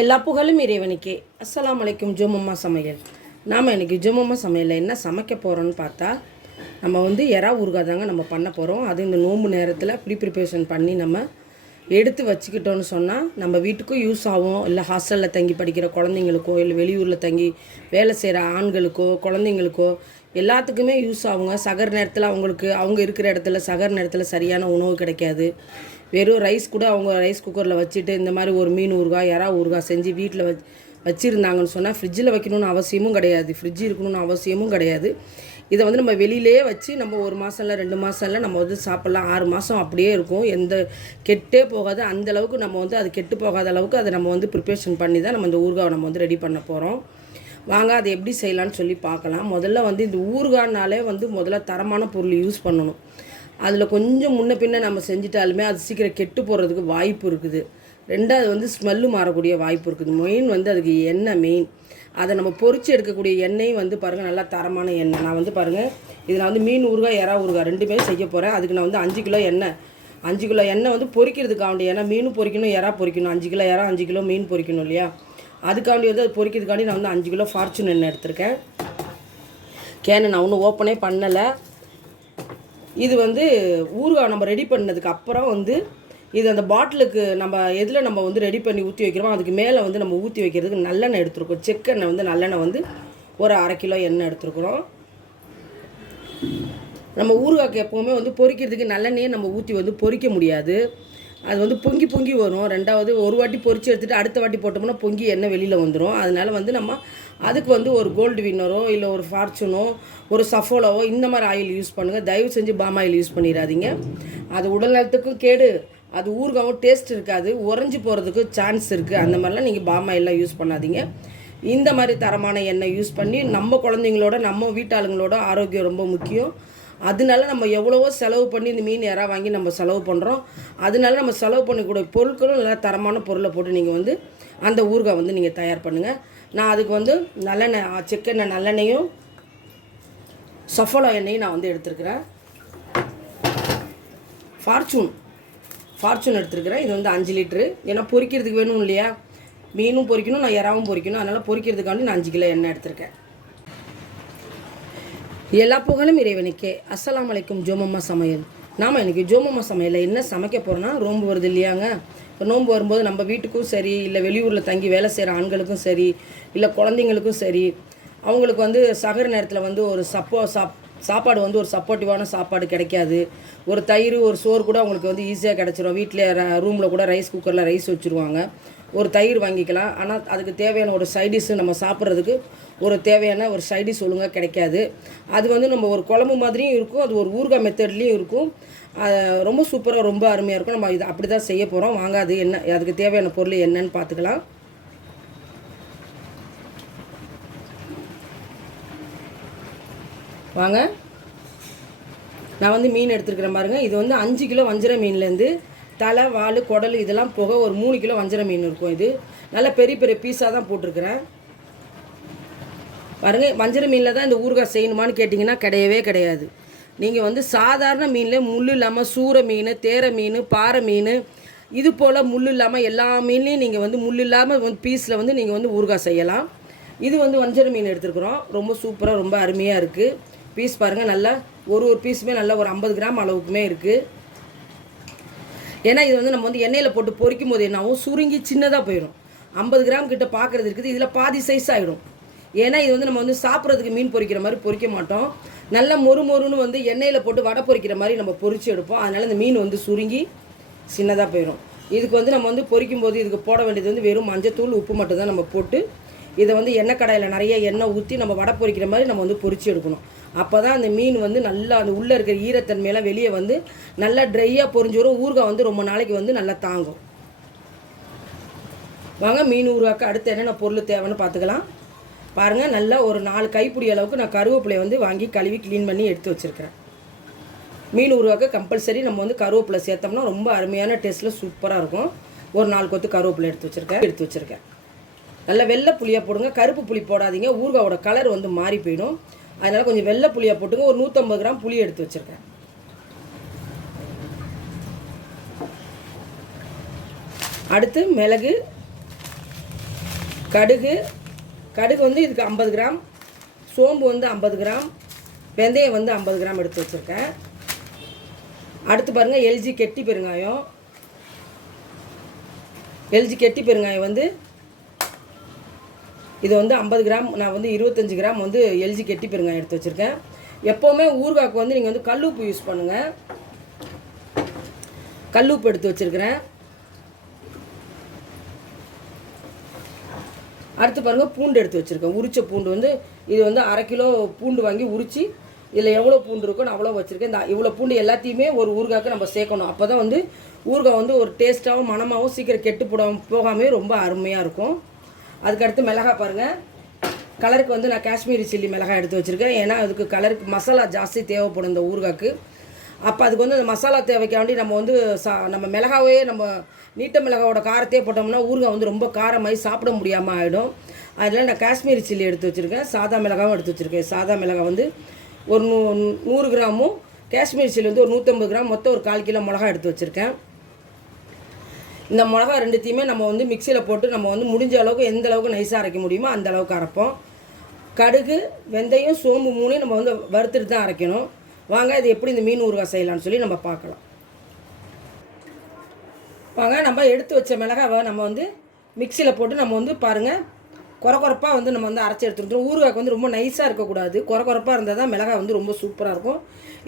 எல்லா புகழும் இறைவனுக்கே. அஸ்ஸலாமு அலைக்கும். ஜோமம்மா சமையல். நாம் இன்றைக்கி ஜோமம்மா சமையலில் என்ன சமைக்க போகிறோன்னு பார்த்தா, நம்ம எறா ஊறுகாய் தாங்க நம்ம பண்ண போகிறோம். அது இந்த நோன்பு நேரத்தில் ப்ரிப்பரேஷன் பண்ணி நம்ம எடுத்து வச்சுக்கிட்டோன்னு சொன்னால் நம்ம வீட்டுக்கும் யூஸ் ஆகும். இல்லை ஹாஸ்டலில் தங்கி படிக்கிற குழந்தைங்களுக்கோ, இல்லை வெளியூரில் தங்கி வேலை செய்கிற ஆண்களுக்கோ, குழந்தைங்களுக்கோ எல்லாத்துக்குமே யூஸ் ஆகுங்க. சகர் நேரத்தில் அவங்க இருக்கிற இடத்துல சகர் நேரத்தில் சரியான உணவு கிடைக்காது. வெறும் ரைஸ் கூட அவங்க ரைஸ் குக்கரில் வச்சுட்டு இந்த மாதிரி ஒரு மீன் ஊறுகாய், எறா ஊறுகாய் செஞ்சு வீட்டில் வச்சுருந்தாங்கன்னு சொன்னால் ஃப்ரிட்ஜில் வைக்கணும்னு அவசியமும் கிடையாது, ஃப்ரிட்ஜ் இருக்கணும்னு அவசியமும் கிடையாது. இதை நம்ம வெளியிலே வச்சு நம்ம 1 மாதம் இல்லை 2 மாதம் இல்லை நம்ம சாப்பிட்லாம். 6 மாதம் அப்படியே இருக்கும், எந்த கெட்டே போகாது. அந்தளவுக்கு நம்ம அது கெட்டு போகாத அளவுக்கு அதை நம்ம ப்ரிப்பரேஷன் பண்ணி தான் நம்ம இந்த ஊறுகாவை நம்ம ரெடி பண்ண போகிறோம். வாங்க அதை எப்படி செய்யலான்னு சொல்லி பார்க்கலாம். முதல்ல இந்த ஊறுகாய்னாலே முதல்ல தரமான பொருள் யூஸ் பண்ணணும். அதில் கொஞ்சம் முன்ன பின்ன நம்ம செஞ்சிட்டாலுமே அது சீக்கிரம் கெட்டு போகிறதுக்கு வாய்ப்பு இருக்குது. ரெண்டாவது ஸ்மெல்லு மாறக்கூடிய வாய்ப்பு இருக்குது. மெயின் அதுக்கு எண்ணெய் மெயின். அதை நம்ம பொரித்து எடுக்கக்கூடிய எண்ணெயும் பாருங்கள், நல்லா தரமான எண்ணெய். நான் பாருங்கள், இதில் மீன் ஊறுகாய், எறா ஊறுகாய் ரெண்டுமே செய்ய போகிறேன். அதுக்கு நான் 5 கிலோ எண்ணெய், 5 கிலோ எண்ணெய் பொரிக்கிறதுக்காண்டி. ஏன்னா மீனும் பொரிக்கணும், எறா பொரிக்கணும். 5 கிலோ எறா, 5 கிலோ மீன் பொரிக்கணும் இல்லையா? அதுக்காண்டி அது பொரிக்கிறதுக்காண்டி நான் 5 கிலோ ஃபார்ச்சூன் எண்ணெய் எடுத்திருக்கேன். கேனு நான் ஒன்றும் ஓப்பனே பண்ணலை. இது ஊறுகாய் நம்ம ரெடி பண்ணதுக்கு அப்புறம் இது அந்த பாட்டிலுக்கு நம்ம எதில் நம்ம ரெடி பண்ணி ஊற்றி வைக்கிறோம், அதுக்கு மேலே நம்ம ஊற்றி வைக்கிறதுக்கு நல்லெண்ணெய் எடுத்துருக்கோம். செக்கெண்ணெய் நல்லெண்ணெய் ஒரு 1/2 கிலோ எண்ணெய் எடுத்துருக்குறோம். நம்ம ஊறுகாய்க்கு எப்போவுமே பொரிக்கிறதுக்கு நல்லெண்ணெயே நம்ம ஊற்றி பொரிக்க முடியாது. அது பொங்கி பொங்கி வரும். ரெண்டாவது ஒரு வாட்டி பொரித்து எடுத்துகிட்டு அடுத்த வாட்டி போட்டோம்னா பொங்கி எண்ணெய் வெளியில் வந்துடும். அதனால் நம்ம அதுக்கு ஒரு கோல்டு வின்னரோ இல்லை ஒரு ஃபார்ச்சூனோ ஒரு சஃபோலாவோ இந்த மாதிரி ஆயில் யூஸ் பண்ணுங்கள். தயவு செஞ்சு பாம் ஆயில் யூஸ் பண்ணிடாதீங்க. அது உடல் நலத்துக்கும் கேடு. அது ஊறுகாவும் டேஸ்ட் இருக்காது, உறைஞ்சி போகிறதுக்கு சான்ஸ் இருக்குது. அந்த மாதிரிலாம் நீங்கள் பாம் ஆயிலெலாம் யூஸ் பண்ணாதீங்க. இந்த மாதிரி தரமான எண்ணெய் யூஸ் பண்ணி நம்ம குழந்தைங்களோட நம்ம வீட்டாளுங்களோட ஆரோக்கியம் ரொம்ப முக்கியம். அதனால நம்ம எவ்வளவோ செலவு பண்ணி இந்த மீன் எறா வாங்கி நம்ம செலவு பண்ணுறோம். அதனால நம்ம செலவு பண்ணக்கூடிய பொருட்களும் நல்லா தரமான பொருளை போட்டு நீங்கள் அந்த ஊறுகாய் நீங்கள் தயார் பண்ணுங்கள். நான் அதுக்கு நல்லெண்ணெய், செக்கெண்ணெய் நல்லெண்ணெயும் சஃபோலா எண்ணெயும் நான் எடுத்துருக்கிறேன். ஃபார்ச்சூன் எடுத்துருக்கிறேன். இது 5 லிட்ரு. ஏன்னா பொரிக்கிறதுக்கு வேணும் இல்லையா? மீனும் பொரிக்கணும், நான் எறாவும் பொரிக்கணும். அதனால் பொரிக்கிறதுக்காண்டி நான் 5 கிலோ எண்ணெய் எடுத்திருக்கேன். எல்லா புகழும் இறைவனுக்கே. அஸ்ஸலாமு அலைக்கும். ஜோமம்மா சமையல். நாம் இன்றைக்கி ஜோமம்மா சமையலில் என்ன சமைக்க போகிறோன்னா, நோன்பு வருது இல்லையாங்க? இப்போ நோன்பு வரும்போது நம்ம வீட்டுக்கும் சரி, இல்லை வெளியூரில் தங்கி வேலை செய்கிற ஆண்களுக்கும் சரி, இல்லை குழந்தைங்களுக்கும் சரி, அவங்களுக்கு சகர் நேரத்தில் ஒரு சாப்பாடு ஒரு சப்போர்ட்டிவான சாப்பாடு கிடைக்காது. ஒரு தயிர், ஒரு சோறு கூட அவங்களுக்கு ஈஸியாக கிடச்சிரும். வீட்டில் ரூமில் கூட ரைஸ் குக்கரில் ரைஸ் வச்சுருவாங்க. ஒரு தயிர் வாங்கிக்கலாம். ஆனால் அதுக்கு தேவையான ஒரு சைடிஷ்ஷு நம்ம சாப்பிட்றதுக்கு ஒரு தேவையான ஒரு சைடிஷ் ஒழுங்காக கிடைக்காது. அது நம்ம ஒரு குழம்பு மாதிரியும் இருக்கும், அது ஒரு ஊறுகாய் மெத்தட்லேயும் இருக்கும். ரொம்ப சூப்பராக, ரொம்ப அருமையாக இருக்கும். நம்ம இது அப்படி தான் செய்ய போகிறோம். வாங்க அது என்ன, அதுக்கு தேவையான பொருள் என்னன்னு பார்த்துக்கலாம். வாங்க, நான் மீன் எடுத்துருக்கிறேன் பாருங்கள். இது 5 கிலோ வஞ்சர மீன்லேருந்து தலை, வால், குடல் இதெல்லாம் போக ஒரு 3 கிலோ வஞ்சர மீன் இருக்கும். இது நல்லா பெரிய பெரிய பீஸாக தான் போட்டிருக்கிறேன் பாருங்கள். வஞ்சர மீனில் தான் இந்த ஊறுகாய் செய்யணுமான்னு கேட்டிங்கன்னா கிடையவே கிடையாது. நீங்கள் சாதாரண மீனில் முள் இல்லாமல் சூரை மீன், தேரை மீன், பாறை மீன் இது போல் முள் இல்லாமல் எல்லா மீன்லேயும் நீங்கள் முள் இல்லாமல் பீஸில் நீங்கள் ஊறுகாய் செய்யலாம். இது வஞ்சர மீன் எடுத்துருக்குறோம். ரொம்ப சூப்பராக, ரொம்ப அருமையாக இருக்குது. பீஸ் பாருங்கள், நல்லா ஒரு பீஸுமே நல்லா ஒரு 50 கிராம் அளவுக்குமே இருக்குது. ஏன்னா இது நம்ம எண்ணெயில் போட்டு பொரிக்கும் போது என்னாவும் சுருங்கி சின்னதாக போயிடும். 50 கிராம் கிட்ட பார்க்குறது இருக்குது. இதில் பாதி சைஸ் ஆகிடும். ஏன்னா இது நம்ம சாப்பிட்றதுக்கு மீன் பொரிக்கிற மாதிரி பொரிக்க மாட்டோம். நல்லா மொறுன்னு எண்ணெயில் போட்டு வடை பொரிக்கிற மாதிரி நம்ம பொரித்து எடுப்போம். அதனால் இந்த மீன் சுருங்கி சின்னதாக போயிடும். இதுக்கு நம்ம பொரிக்கும் போது இதுக்கு போட வேண்டியது வெறும் மஞ்சத்தூள், உப்பு மட்டும் தான் நம்ம போட்டு இதை எண்ணெய் கடாயில் நிறைய எண்ணெய் ஊற்றி நம்ம வடை பொரிக்கிற மாதிரி நம்ம பொரித்து எடுக்கணும். அப்போ தான் அந்த மீன் நல்லா அந்த உள்ளே இருக்கிற ஈரத்தன்மையெல்லாம் வெளியே நல்லா ட்ரையாக பொரிஞ்சு வரும். ஊறுகாய் ரொம்ப நாளைக்கு நல்லா தாங்கும். வாங்க, மீன் ஊறுகாய்க்கு அடுத்து என்னென்ன பொருள் தேவைன்னு பார்த்துக்கலாம். பாருங்கள், நல்லா ஒரு 4 கைப்பிடி அளவுக்கு நான் கருவேப்பிலை வாங்கி கழுவி க்ளீன் பண்ணி எடுத்து வச்சுருக்கிறேன். மீன் ஊறுகாய்க்கு கம்பல்சரி நம்ம கருவேப்பிலை சேர்த்தோம்னா ரொம்ப அருமையான டேஸ்ட்டில் சூப்பராக இருக்கும். ஒரு 4 கொத்து கருவேப்பிலை எடுத்து வச்சுருக்கேன். நல்லா வெள்ளை புளியாக போடுங்க, கருப்பு புளி போடாதீங்க. ஊறுகாயோட கலர் மாறி போயிடும். அதனால் கொஞ்சம் வெள்ளை புளியாக போட்டுங்க. ஒரு 150 கிராம் புளி எடுத்து வச்சுருக்கேன். அடுத்து மிளகு, கடுகு கடுகு வந்து இதுக்கு 50 கிராம், சோம்பு வந்து 50 கிராம், வெந்தயம் வந்து 50 கிராம் எடுத்து வச்சுருக்கேன். அடுத்து பாருங்கள் எல்ஜி கெட்டி பெருங்காயம். எல்ஜி கெட்டி பெருங்காயம் வந்து இது வந்து 50 கிராம், நான் வந்து 25 கிராம் வந்து எல்ஜி கெட்டி பெருங்காயம் எடுத்து வச்சுருக்கேன். எப்போவுமே ஊறுகாய்க்கு வந்து நீங்கள் வந்து கல்லுப்பு யூஸ் பண்ணுங்கள். கல்லுப்பு எடுத்து வச்சுருக்கிறேன். அடுத்து பாருங்கள் பூண்டு எடுத்து வச்சுருக்கேன். உரிச்ச பூண்டு வந்து இது வந்து 1/2 கிலோ பூண்டு வாங்கி உரித்து இதில் எவ்வளோ பூண்டு இருக்கோ நான் அவ்வளோ வச்சுருக்கேன். இந்த இவ்வளோ பூண்டு எல்லாத்தையுமே ஒரு ஊறுகாய்க்கு நம்ம சேர்க்கணும். அப்போ தான் வந்து ஊறுகாய் வந்து ஒரு டேஸ்ட்டாகவும் மணமாகவும் சீக்கிரம் கெட்டு போகாமே ரொம்ப அருமையாக இருக்கும். அதுக்கடுத்து மிளகாய் பாருங்கள். கலருக்கு வந்து நான் காஷ்மீரி சில்லி மிளகாய் எடுத்து வச்சுருக்கேன். ஏன்னா அதுக்கு கலருக்கு மசாலா ஜாஸ்தி தேவைப்படும் இந்த ஊறுகாய்க்கு. அப்போ அதுக்கு வந்து அந்த மசாலா தேவைக்காண்டி நம்ம வந்து நம்ம மிளகாவே நம்ம நீட்ட மிளகாவோட காரத்தையே போட்டோம்னா ஊறுகாய் வந்து ரொம்ப காரமாகி சாப்பிட முடியாமல் ஆகிடும். அதில் நான் காஷ்மீரி சில்லி எடுத்து வச்சுருக்கேன். சாதா மிளகாவும் எடுத்து வச்சுருக்கேன். சாதா மிளகாய் வந்து ஒரு 100 கிராமும், காஷ்மீரி சில்லி வந்து ஒரு 150 கிராம், மொத்தம் ஒரு 1/4 கிலோ மிளகா எடுத்து வச்சுருக்கேன். இந்த மிளகா ரெண்டுத்தையுமே நம்ம வந்து மிக்சியில் போட்டு நம்ம வந்து முடிஞ்ச அளவுக்கு எந்த அளவுக்கு நைஸாக அரைக்க முடியுமோ அந்த அளவுக்கு அரைப்போம். கடுகு, வெந்தயம், சோம்பு 3 நம்ம வந்து வறுத்துட்டு தான் அரைக்கணும். வாங்க இது எப்படி இந்த மீன் ஊறுகாய் செய்யலாம்னு சொல்லி நம்ம பார்க்கலாம். வாங்க நம்ம எடுத்து வச்ச மிளகாவை நம்ம வந்து மிக்சியில் போட்டு நம்ம வந்து பாருங்கள் குறப்பாக வந்து நம்ம வந்து அரைச்சி எடுத்துருந்தோம். ஊறுகாய்க்கு வந்து ரொம்ப நைஸாக இருக்கக்கூடாது, குறப்பாக இருந்தால் தான் மிளகாய் வந்து ரொம்ப சூப்பராக இருக்கும்.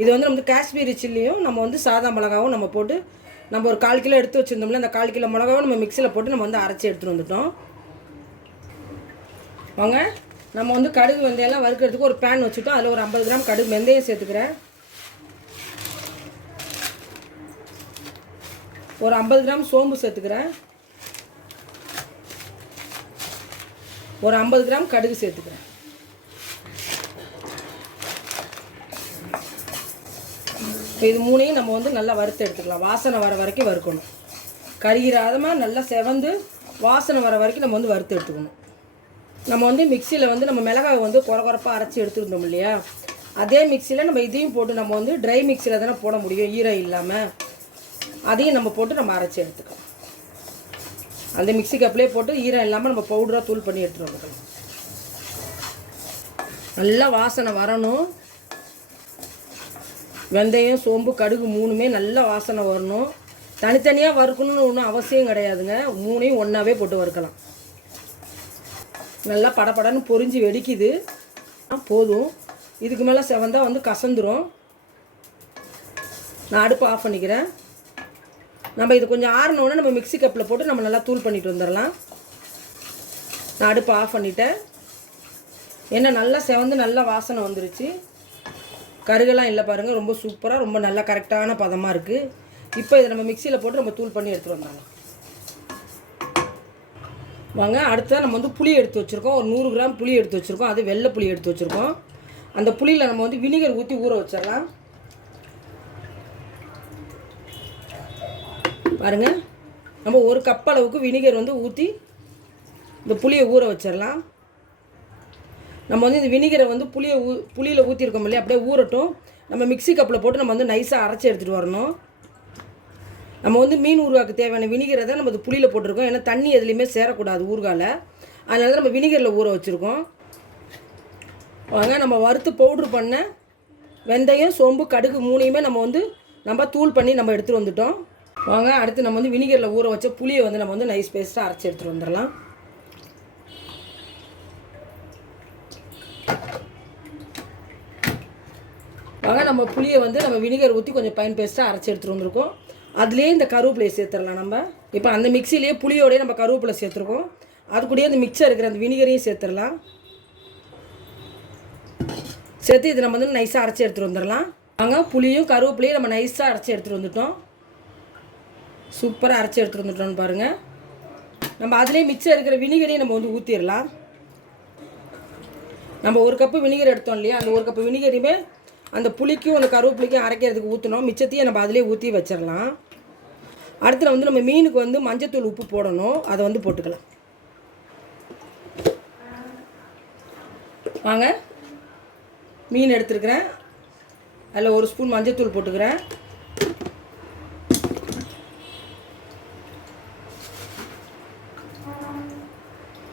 இது வந்து நம்ம காஷ்மீரி சில்லியும் நம்ம வந்து சாதா மிளகாவும் நம்ம போட்டு நம்ம ஒரு 1/4 கிலோ எடுத்து வச்சுருந்தோம்ல, அந்த 1/4 கிலோ மிளகாவும் நம்ம மிக்சியில் போட்டு நம்ம வந்து அரைச்சி எடுத்துகிட்டு வந்துட்டோம். வாங்க நம்ம வந்து கடுகு வெந்தயம்லாம் வறுக்கிறதுக்கு ஒரு பேன் வச்சுட்டோம். அதில் ஒரு 50 கிராம் கடுகு வெந்தயம் சேர்த்துக்கிறேன். ஒரு 50 கிராம் சோம்பு சேர்த்துக்கிறேன். ஒரு 50 கிராம் கடுகு சேர்த்துக்கிறேன். இது 3ஐயும் நம்ம வந்து நல்லா வறுத்து எடுத்துக்கலாம். வாசனை வர வரைக்கும் வறுக்கணும். கரிகிராதமாக நல்லா செவந்து வாசனை வர வரைக்கும் நம்ம வந்து வறுத்து எடுத்துக்கணும். நம்ம வந்து மிக்சியில் வந்து நம்ம மிளகாவை வந்து குறப்பாக அரைச்சி எடுத்துருந்தோம் இல்லையா, அதே மிக்சியில் நம்ம இதையும் போட்டு நம்ம வந்து ட்ரை மிக்சியில் தானே போட முடியும், ஈரம் இல்லாமல். அதையும் நம்ம போட்டு நம்ம அரைச்சி எடுத்துக்கலாம். அந்த மிக்சி கப்லேயே போட்டு ஈரம் இல்லாமல் நம்ம பவுடராக தூள் பண்ணி எடுத்துகிட்டு வந்துக்கலாம். நல்லா வாசனை வரணும். வெந்தயம், சோம்பு, கடுகு 3மே நல்லா வாசனை வரணும். தனித்தனியாக வறுக்கணும்னு ஒன்றும் அவசியம் கிடையாதுங்க. 3ஐயும் ஒன்றாவே போட்டு வறுக்கலாம். நல்லா படப்படன்னு பொரிஞ்சு வெடிக்குது. போதும். இதுக்கு மேலே செவந்தால் வந்து கசந்துரும். நான் அடுப்பு ஆஃப் பண்ணிக்கிறேன். நம்ம இது கொஞ்சம் ஆறினோடனே நம்ம மிக்சி கப்பில் போட்டு நம்ம நல்லா தூள் பண்ணிட்டு வந்துடலாம். நான் அடுப்பு ஆஃப் பண்ணிட்டேன். ஏன்னா நல்லா செவந்து நல்லா வாசனை வந்துருச்சு. கருகெல்லாம் இல்லை பாருங்கள், ரொம்ப சூப்பராக ரொம்ப நல்லா கரெக்டான பதமாக இருக்குது. இப்போ இதை நம்ம மிக்சியில் போட்டு நம்ம தூள் பண்ணி எடுத்துகிட்டு வந்தாங்க. வாங்க அடுத்ததான் நம்ம வந்து புளி எடுத்து வச்சுருக்கோம். ஒரு 100 கிராம் புளி எடுத்து வச்சுருக்கோம். அது வெள்ளை புளி எடுத்து வச்சுருக்கோம். அந்த புளியில் நம்ம வந்து வினிகர் ஊற்றி ஊற வச்சிடலாம். பாருங்கள், நம்ம ஒரு கப் அளவுக்கு வினிகர் வந்து ஊற்றி இந்த புளியை ஊற வச்சிடலாம். நம்ம வந்து இந்த வினிகரை வந்து புளியில் ஊற்றிருக்கோம் இல்லையா, அப்படியே ஊறட்டும். நம்ம மிக்சி கப்பில் போட்டு நம்ம வந்து நைஸாக அரைச்சி எடுத்துகிட்டு வரணும். நம்ம வந்து மீன் ஊறுகாய்க்கு தேவையான வினிகரை தான் நம்ம இது புளியில் போட்டிருக்கோம். ஏன்னா தண்ணி எதுலேயுமே சேரக்கூடாது ஊறுகாயில். அதனால தான் நம்ம வினிகரில் ஊற வச்சுருக்கோம். வாங்க நம்ம வறுத்து பவுட்ரு பண்ண வெந்தயம், சோம்பு, கடுகு 3ஐயுமே நம்ம தூள் பண்ணி நம்ம எடுத்துகிட்டு வந்துட்டோம். வாங்க அடுத்து நம்ம வந்து வினிகரில் ஊற வச்ச புளியை வந்து நம்ம வந்து நைஸ் பேஸ்ட்டாக அரைச்சி எடுத்துகிட்டு வந்துடலாம். வாங்க நம்ம புளியை வந்து நம்ம வினிகர் ஊற்றி கொஞ்சம் பைன் பேஸ்ட்டாக அரைச்சி எடுத்துகிட்டு வந்திருக்கோம். அதுலேயே இந்த கருவேப்பிலையை சேர்த்துடலாம். நம்ம இப்போ அந்த மிக்சிலேயே புளியோடையே நம்ம கருவேப்பிலை சேர்த்துருக்கோம். அது கூடயே அந்த மிக்சர் இருக்கிற அந்த வினிகரையும் சேர்த்துடலாம். சேர்த்து இது நம்ம வந்து நைஸாக அரைச்சி எடுத்துகிட்டு வந்துடலாம். வாங்க புளியும் கருவேப்பிலையும் நம்ம நைஸாக அரைச்சி எடுத்துகிட்டு வந்துட்டோம். சூப்பராக அரைச்சி எடுத்துகிட்டு வந்துட்டோம்னு பாருங்கள். நம்ம அதுலேயே மிக்சர் இருக்கிற வினிகரையும் நம்ம வந்து ஊற்றிடலாம். நம்ம ஒரு கப்பு வினிகர் எடுத்தோம் இல்லையா, அந்த ஒரு கப்பு வினிகரையுமே அந்த புளிக்கும் அந்த கருவேப்பிலைக்கும் அரைக்கிறதுக்கு ஊற்றணும். மிச்சத்தையும் நம்ம அதிலே ஊற்றி வச்சிடலாம். அடுத்து வந்து நம்ம மீனுக்கு வந்து மஞ்சத்தூள் உப்பு போடணும். அதை வந்து போட்டுக்கலாம். வாங்க மீன் எடுத்துருக்கிறேன். அதில் ஒரு ஸ்பூன் மஞ்சத்தூள் போட்டுக்கிறேன்.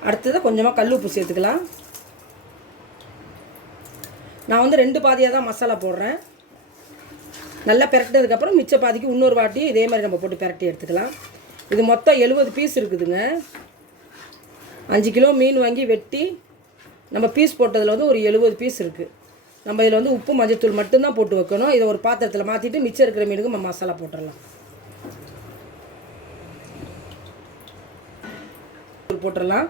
அடுத்தது கொஞ்சமாக கல் உப்பு சேர்த்துக்கலாம். நான் வந்து 2 பாதியாக தான் மசாலா போடுறேன். நல்லா பிரட்டினதுக்கப்புறம் மிச்ச பாதிக்கு இன்னொரு வாட்டி இதே மாதிரி நம்ம போட்டு பிரட்டி எடுத்துக்கலாம். இது மொத்தம் 70 பீஸ் இருக்குதுங்க. 5 கிலோ மீன் வாங்கி வெட்டி நம்ம பீஸ் போட்டதில் வந்து ஒரு 70 பீஸ் இருக்குது. நம்ம இதில் வந்து உப்பு மஞ்சத்தூள் மட்டும்தான் போட்டு வைக்கணும். இதை ஒரு பாத்திரத்தில் மாற்றிட்டு மிச்சம் இருக்கிற மீனுக்கு நம்ம மசாலா போட்டுடலாம். போட்டுடலாம்.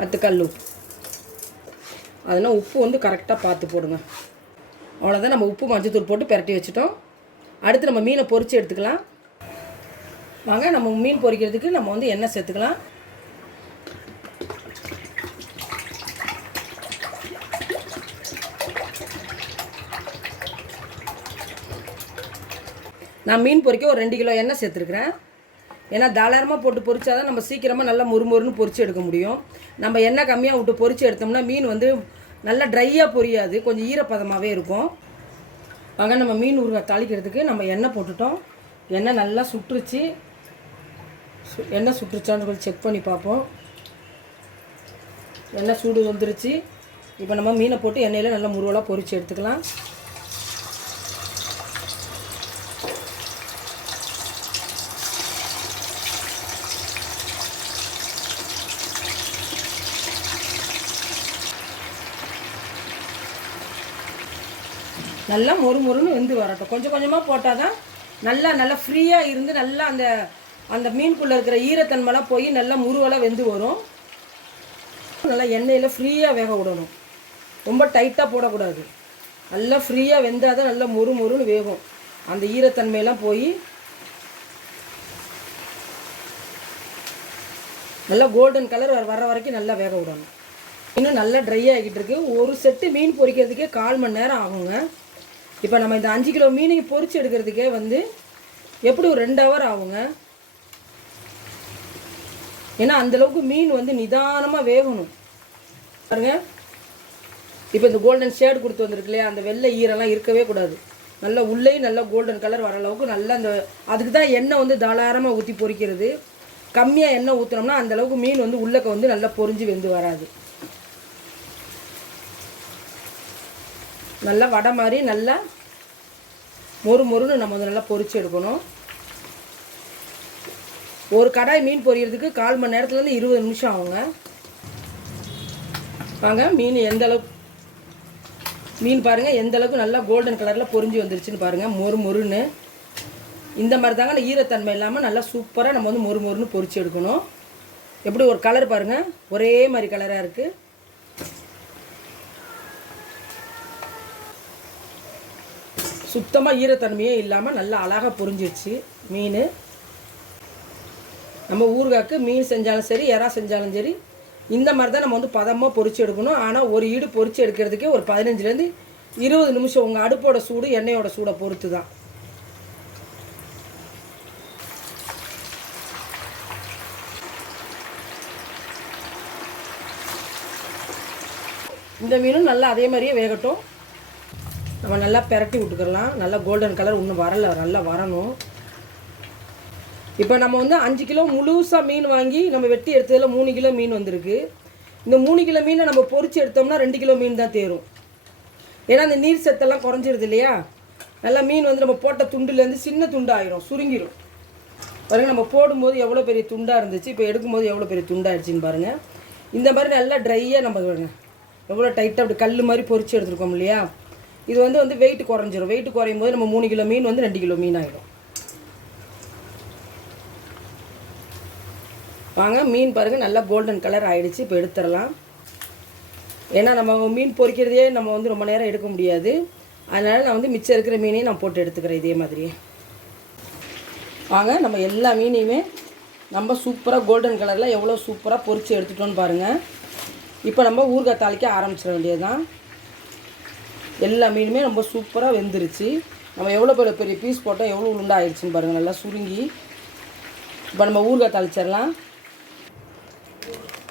அடுத்து கல் உப்பு. அதனால் உப்பு வந்து கரெக்டாக பார்த்து போடுங்க. அவ்வளோதான். நம்ம உப்பு மஞ்சத்தூள் போட்டு பிரட்டி வச்சுட்டோம். அடுத்து நம்ம மீனை பொரித்து எடுத்துக்கலாம். வாங்க நம்ம மீன் பொரிக்கிறதுக்கு நம்ம வந்து எண்ணெய் சேர்த்துக்கலாம். நான் மீன் பொரிக்க ஒரு 2 கிலோ எண்ணெய் சேர்த்துருக்குறேன். ஏன்னா தாராளமாக போட்டு பொரிச்சா தான் நம்ம சீக்கிரமாக நல்லா முறுமுறுன்னு பொரிச்சு எடுக்க முடியும். நம்ம எண்ணெய் கம்மியாக விட்டு பொரிச்சு எடுத்தோம்னா மீன் வந்து நல்லா ட்ரையாக பொரியாது, கொஞ்சம் ஈரப்பதமாகவே இருக்கும். வாங்க நம்ம மீன் ஊறுகாய் தாளிக்கிறதுக்கு நம்ம எண்ணெய் போட்டுட்டோம். எண்ணெய் நல்லா சுட்டுருச்சு. எண்ணெய் சுட்டுருச்சான்னு சொல்லி செக் பண்ணி பார்ப்போம். எண்ணெய் சூடு வந்துருச்சு. இப்போ நம்ம மீனை போட்டு எண்ணெயில் நல்லா முருவலாக பொரித்து எடுத்துக்கலாம். நல்லா மொறுமொறுன்னு வெந்து வரட்டும். கொஞ்சம் கொஞ்சமாக போட்டால் தான் நல்லா ஃப்ரீயாக இருந்து நல்லா அந்த மீனுக்குள்ளே இருக்கிற ஈரத்தன்மைலாம் போய் நல்லா முருவலாக வெந்து வரும். நல்லா எண்ணெயில் ஃப்ரீயாக வேக விடணும். ரொம்ப டைட்டாக போடக்கூடாது. நல்லா ஃப்ரீயாக வெந்தால் தான் நல்லா மொறுமொறுன்னு வேகும். அந்த ஈரத்தன்மையெல்லாம் போய் நல்லா கோல்டன் கலர் வர வரைக்கும் நல்லா வேக விடணும். இன்னும் நல்லா ட்ரை ஆகிட்டு இருக்கு. ஒரு செட்டு மீன் பொரிக்கிறதுக்கே 1/4 மணி நேரம் ஆகுங்க. இப்போ நம்ம இந்த 5 கிலோ மீனையும் பொரிச்சு எடுக்கிறதுக்கே வந்து எப்படி ஒரு 2 ஹவர் ஆகுங்க. ஏன்னா அந்தளவுக்கு மீன் வந்து நிதானமாக வேகணும் பாருங்க. இப்போ இந்த கோல்டன் ஷேட் கொடுத்து வந்திருக்கு இல்லையா, அந்த வெள்ளை ஈரெல்லாம் இருக்கவே கூடாது. நல்லா உள்ளே நல்லா கோல்டன் கலர் வர அளவுக்கு நல்லா அதுக்கு தான் எண்ணெய் வந்து தாராளமாக ஊற்றி பொரிக்கிறது. கம்மியாக எண்ணெய் ஊற்றினோம்னா அந்தளவுக்கு மீன் வந்து உள்ளக்க வந்து நல்லா பொரிஞ்சு வெந்து வராது. நல்லா வடை மாதிரி நல்லா மொறுன்னு நம்ம வந்து நல்லா பொரிச்சு எடுக்கணும். ஒரு கடாய் மீன் பொரியறதுக்கு 1/4 மணி நேரத்துலேருந்து 20 நிமிஷம் ஆகுங்க. வாங்க மீன் மீன் பாருங்கள் எந்த அளவுக்கு நல்லா கோல்டன் கலரில் பொரிஞ்சு வந்துருச்சுன்னு பாருங்கள். மொறுன்னு இந்த மாதிரி தாங்க ஈரத்தன்மை இல்லாமல் நல்லா சூப்பராக நம்ம வந்து மொறுன்னு பொரிச்சு எடுக்கணும். எப்படி ஒரு கலர் பாருங்கள், ஒரே மாதிரி கலராக இருக்குது. சுத்தமாக ஈரத்தன்மையே இல்லாமல் நல்லா அழகாக பொரிஞ்சிடுச்சு மீன். நம்ம ஊறுகாய்க்கு மீன் செஞ்சாலும் சரி, எறா செஞ்சாலும் சரி, இந்த மாதிரி தான் நம்ம வந்து பதமாக பொரிச்சு எடுக்கணும். ஆனால் ஒரு ஈடு பொரிச்சு எடுக்கிறதுக்கே ஒரு 15லேருந்து 20 நிமிஷம் உங்கள் அடுப்போட சூடு எண்ணெயோட சூடை பொறுத்து தான். இந்த மீனும் நல்லா அதே மாதிரியே வேகட்டும். நம்ம நல்லா பிரட்டி விட்டுக்கலாம். நல்லா கோல்டன் கலர் இன்னும் வரலை, நல்லா வரணும். இப்போ நம்ம வந்து 5 கிலோ முழுசாக மீன் வாங்கி நம்ம வெட்டி எடுத்ததில் 3 கிலோ மீன் வந்திருக்கு. இந்த 3 கிலோ மீனை நம்ம பொரிச்சு எடுத்தோம்னா 2 கிலோ மீன் தான் தேரும். ஏன்னா அந்த நீர் சத்தெல்லாம் குறைஞ்சிருது இல்லையா. நல்லா மீன் வந்து நம்ம போட்ட துண்டுலேருந்து சின்ன துண்டாகிடும், சுருங்கிடும். பாருங்கள் நம்ம போடும்போது எவ்வளோ பெரிய துண்டாக இருந்துச்சு, இப்போ எடுக்கும்போது எவ்வளோ பெரிய துண்டாகிடுச்சின்னு பாருங்கள். இந்த மாதிரி நல்லா ட்ரையாக நம்ம எவ்வளோ டைட்டாக அப்படி கல் மாதிரி பொரிச்சு எடுத்துருக்கோம் இல்லையா. இது வந்து வெயிட் குறைஞ்சிரும். வெயிட் குறையும் போது நம்ம 3 கிலோ மீன் வந்து 2 கிலோ மீன் ஆகிடும். வாங்க மீன் பாருங்கள் நல்லா கோல்டன் கலர் ஆகிடுச்சு. இப்போ எடுத்துடலாம். ஏன்னா நம்ம மீன் பொரிக்கிறதையே நம்ம வந்து ரொம்ப நேரம் எடுக்க முடியாது. அதனால் நான் வந்து மிச்சம் இருக்கிற மீனையும் நான் போட்டு எடுத்துக்கிறேன் இதே மாதிரியே. வாங்க நம்ம எல்லா மீனையுமே நம்ம சூப்பராக கோல்டன் கலரில் எவ்வளோ சூப்பராக பொரித்து எடுத்துட்டோன்னு பாருங்கள். இப்போ நம்ம ஊறுகாய் தாளிக்க ஆரம்பிச்சிட வேண்டியது தான். எல்லா மீனுமே ரொம்ப சூப்பராக வெந்துருச்சு. நம்ம எவ்வளோ பெரிய பீஸ் போட்டால் எவ்வளோ உருண்டாகிடுச்சின்னு பாருங்கள், நல்லா சுருங்கி. இப்போ நம்ம ஊறுகாய் தாளிச்சிடலாம்.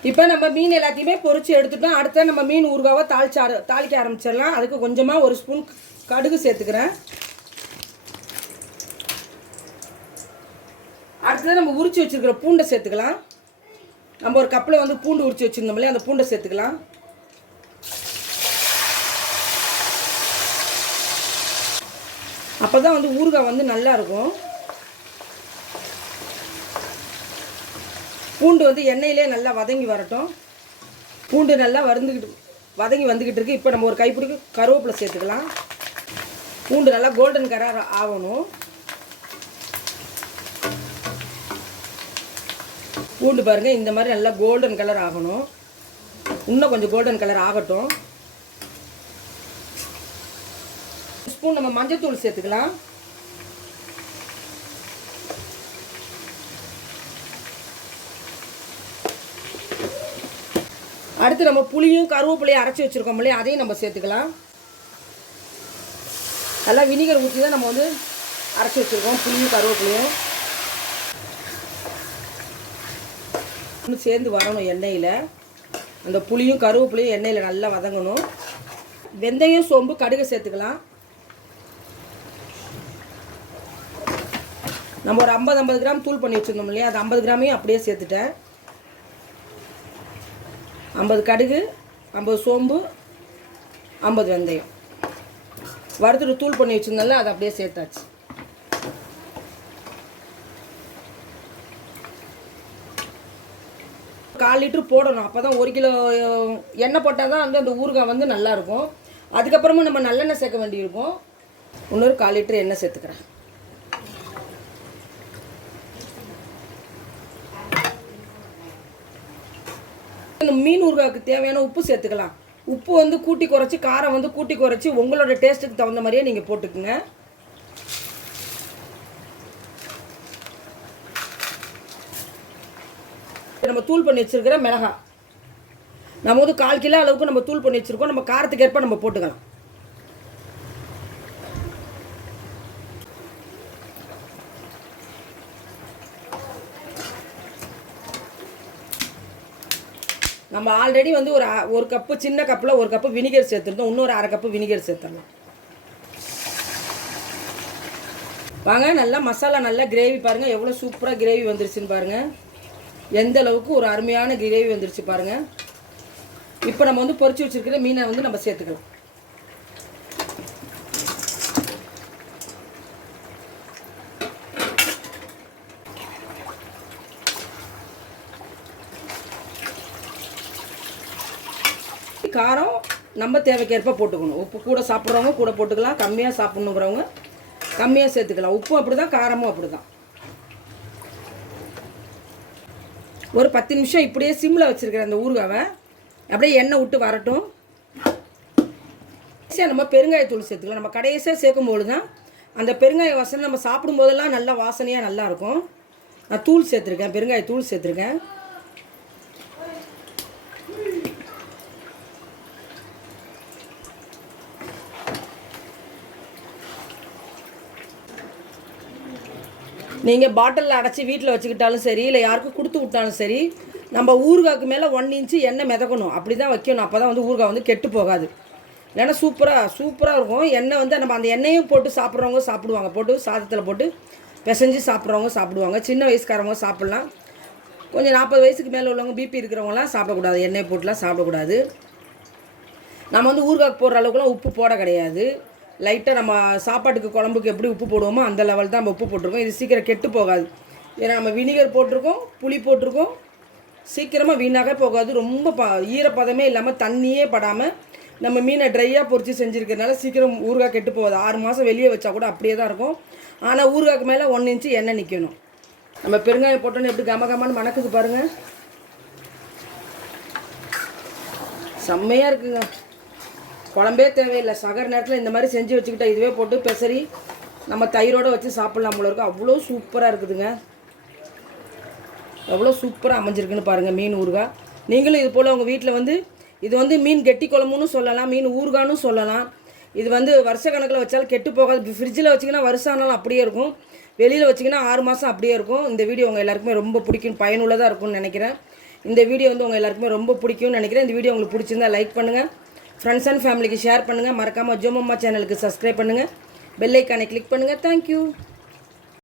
இப்போ நம்ம மீன் எல்லாத்தையுமே பொரிச்சு எடுத்துட்டோம். அடுத்த நம்ம மீன் ஊறுகாவை தாளிக்க ஆரம்பிச்சிடலாம். அதுக்கு கொஞ்சமாக 1 ஸ்பூன் கடுகு சேர்த்துக்கிறேன். அடுத்தது நம்ம உரித்து வச்சுருக்கிற பூண்டை சேர்த்துக்கலாம். நம்ம ஒரு கப்பில் வந்து பூண்டு உரித்து வச்சுருந்தோம் இல்லையா, அந்த பூண்டை சேர்த்துக்கலாம். அப்போ தான் வந்து ஊறுகாய் வந்து நல்லாயிருக்கும். பூண்டு வந்து எண்ணெயிலே நல்லா வதங்கி வரட்டும். பூண்டு நல்லா வதங்கி வந்துக்கிட்டு இருக்குது. இப்போ நம்ம ஒரு கைப்பிடிக்கு கருவேப்பிலை சேர்த்துக்கலாம். பூண்டு நல்லா கோல்டன் கலர் ஆகணும். பூண்டு பாருங்கள், இந்த மாதிரி நல்லா கோல்டன் கலர் ஆகணும். இன்னும் கொஞ்சம் கோல்டன் கலர் ஆகட்டும். ஸ்பூன் நம்ம மஞ்சத்தூள் சேர்த்துக்கலாம். அடுத்து நம்ம புளியும் கருவேப்பிலையும் அரைச்சி வச்சுருக்கோம் இல்லையா, அதையும் நம்ம சேர்த்துக்கலாம். நல்லா வினிகர் ஊற்றி தான் நம்ம வந்து அரைச்சி வச்சுருக்கோம் புளியும் கருவேப்பிலையும். இன்னும் சேர்ந்து வரணும் எண்ணெயில். அந்த புளியும் கருவேப்பிலையும் எண்ணெயில் நல்லா வதங்கணும். வெந்தயம் சோம்பு கடுகு சேர்த்துக்கலாம். நம்ம ஒரு 50 கிராம் தூள் பண்ணி வச்சுருந்தோம் இல்லையா, அது 50 கிராமையும் அப்படியே சேர்த்துட்டேன். 50 கடுகு, 50 சோம்பு, 50 வெந்தயம் வறுத்துட்டு தூள் பண்ணி வச்சுருந்தால அதை அப்படியே சேர்த்தாச்சு. கால் லிட்டர் போடணும். அப்போ தான் 1 கிலோ எண்ணெய் போட்டால் தான் வந்து அந்த ஊறுகாய் வந்து நல்லாயிருக்கும். அதுக்கப்புறமா நம்ம நல்லெண்ணெய் சேர்க்க வேண்டியிருக்கும். இன்னொரு 1/4 லிட்டர் எண்ணெய் சேர்த்துக்கிறேன். இந்த மீன் ஊறுகாய்க்கு தேவையான உப்பு சேர்த்துக்கலாம். உப்பு வந்து கூட்டி குறைச்சி, காரம் வந்து கூட்டி குறைச்சி உங்களோட டேஸ்ட்டுக்கு தகுந்த மாதிரியே நீங்கள் போட்டுக்குங்க. நம்ம தூள் பண்ணி வச்சுருக்கிற மிளகாய் நம்ம வந்து 1/4 கிலோ அளவுக்கு நம்ம தூள் பண்ணி வச்சுருக்கோம். நம்ம காரத்துக்கு ஏற்ப நம்ம போட்டுக்கலாம். நம்ம ஆல்ரெடி வந்து ஒரு கப்பு, சின்ன கப்பில் 1 கப்பு வினிகர் சேர்த்துருந்தோம். இன்னொரு 1/2 கப்பு வினிகர் சேர்த்துடலாம். வாங்க, நல்லா மசாலா நல்லா கிரேவி பாருங்கள் எவ்வளோ சூப்பராக கிரேவி வந்துருச்சுன்னு பாருங்கள். எந்த அளவுக்கு ஒரு அருமையான கிரேவி வந்துருச்சு பாருங்கள். இப்போ நம்ம வந்து பொரிச்சு வச்சுருக்கிற மீனை வந்து நம்ம சேர்த்துக்கலாம். காரம் நம்ம தேவைக்கேற்ப போட்டுக்கணும். உப்பு கூட சாப்பிட்றவங்க கூட போட்டுக்கலாம், கம்மியாக சாப்பிட்ணுங்கிறவங்க கம்மியாக சேர்த்துக்கலாம். உப்பும் அப்படி தான், காரமும் அப்படி தான். ஒரு 10 நிமிஷம் இப்படியே சிம்மில் வச்சுருக்கிறேன் அந்த ஊறுகாவை. அப்படியே எண்ணெய் விட்டு வரட்டும். நம்ம பெருங்காயத்தூள் சேர்த்துக்கலாம். நம்ம கடைசியாக சேர்க்கும்போது தான் அந்த பெருங்காய வாசனை நம்ம சாப்பிடும்போதெல்லாம் நல்லா வாசனையாக நல்லாயிருக்கும். நான் தூள் சேர்த்துருக்கேன், பெருங்காயத்தூள் சேர்த்துருக்கேன். நீங்கள் பாட்டிலில் அடைச்சி வீட்டில் வச்சுக்கிட்டாலும் சரி, இல்லை யாருக்கும் கொடுத்து விட்டாலும் சரி, நம்ம ஊறுகாய்க்கு மேலே 1 இன்ச்சு எண்ணெய் மிதக்கணும். அப்படி தான் வைக்கணும். அப்போ தான் வந்து ஊறுகாய் வந்து கெட்டு போகாது. இல்லைன்னா சூப்பராக இருக்கும். எண்ணெய் வந்து நம்ம அந்த எண்ணெயும் போட்டு சாப்பிட்றவங்க சாப்பிடுவாங்க. போட்டு சாதத்தில் போட்டு பிசைஞ்சு சாப்பிட்றவங்க சாப்பிடுவாங்க. சின்ன வயசுக்காரவங்க சாப்பிட்லாம். கொஞ்சம் 40 வயசுக்கு மேலே உள்ளவங்க, பிபி இருக்கிறவங்களாம் சாப்பிடக்கூடாது. எண்ணெய் போட்டுலாம் சாப்பிடக்கூடாது. நம்ம வந்து ஊறுகாய்க்கு போடுற அளவுக்குலாம் உப்பு போட கிடையாது. லைட்டாக நம்ம சாப்பாட்டுக்கு குழம்புக்கு எப்படி உப்பு போடுவோமோ அந்த லெவல் தான் நம்ம உப்பு போட்டிருக்கோம். இது சீக்கிரம் கெட்டு போகாது. ஏன்னா நம்ம வினிகர் போட்டிருக்கோம், புளி போட்டிருக்கோம். சீக்கிரமாக வீணாக போகாது. ரொம்ப ஈரப்பதமே இல்லாமல் தண்ணியே படாமல் நம்ம மீனை ட்ரையாக பொரித்து செஞ்சுருக்கிறதுனால சீக்கிரம் ஊறுகாய் கெட்டு போகாது. 6 மாதம் வெளியே வச்சா கூட அப்படியே தான் இருக்கும். ஆனால் ஊறுகாய்க்கு மேலே 1 இன்ச்சு எண்ணெய் நிற்கணும். நம்ம பெருங்காயம் போட்டோன்னு எப்படி கமகமான்னு மணக்குது பாருங்கள். செம்மையாக இருக்குங்க. குழம்பே தேவையில்லை. சகர நேரத்தில் இந்த மாதிரி செஞ்சு வச்சுக்கிட்டா இதுவே போட்டு பெசரி நம்ம தயிரோடு வச்சு சாப்பிட்லாம் போல இருக்கும். அவ்வளோ சூப்பராக இருக்குதுங்க. எவ்வளோ சூப்பராக அமைஞ்சிருக்குன்னு பாருங்கள் மீன் ஊறுகாய். நீங்களும் இது போல் உங்கள் வீட்டில் வந்து இது வந்து மீன் கெட்டி குழம்புன்னு சொல்லலாம், மீன் ஊறுகான்னு சொல்லலாம். இது வந்து வருஷ கணக்கில் வச்சாலும் கெட்டு போகாது. ஃப்ரிட்ஜில் வச்சிங்கன்னா வருஷம் ஆனாலும் அப்படியே இருக்கும். வெளியில் வச்சிங்கன்னா 6 மாதம் அப்படியே இருக்கும். இந்த வீடியோ உங்கள் எல்லாருக்குமே ரொம்ப பிடிக்கும், பயனுள்ளதாக இருக்கும்னு நினைக்கிறேன். இந்த வீடியோ வந்து உங்கள் எல்லாருக்குமே ரொம்ப பிடிக்கும்னு நினைக்கிறேன். இந்த வீடியோ உங்களுக்கு பிடிச்சிருந்தா லைக் பண்ணுங்கள், ஃப்ரெண்ட்ஸ் அண்ட் ஃபேமிலிக்கு ஷேர் பண்ணுங்கள். மறக்காமல் ஜோமம்மா சேனலுக்கு சப்ஸ்கிரைப் பண்ணுங்கள், பெல் ஐக்கானை கிளிக் பண்ணுங்கள். தேங்க்யூ.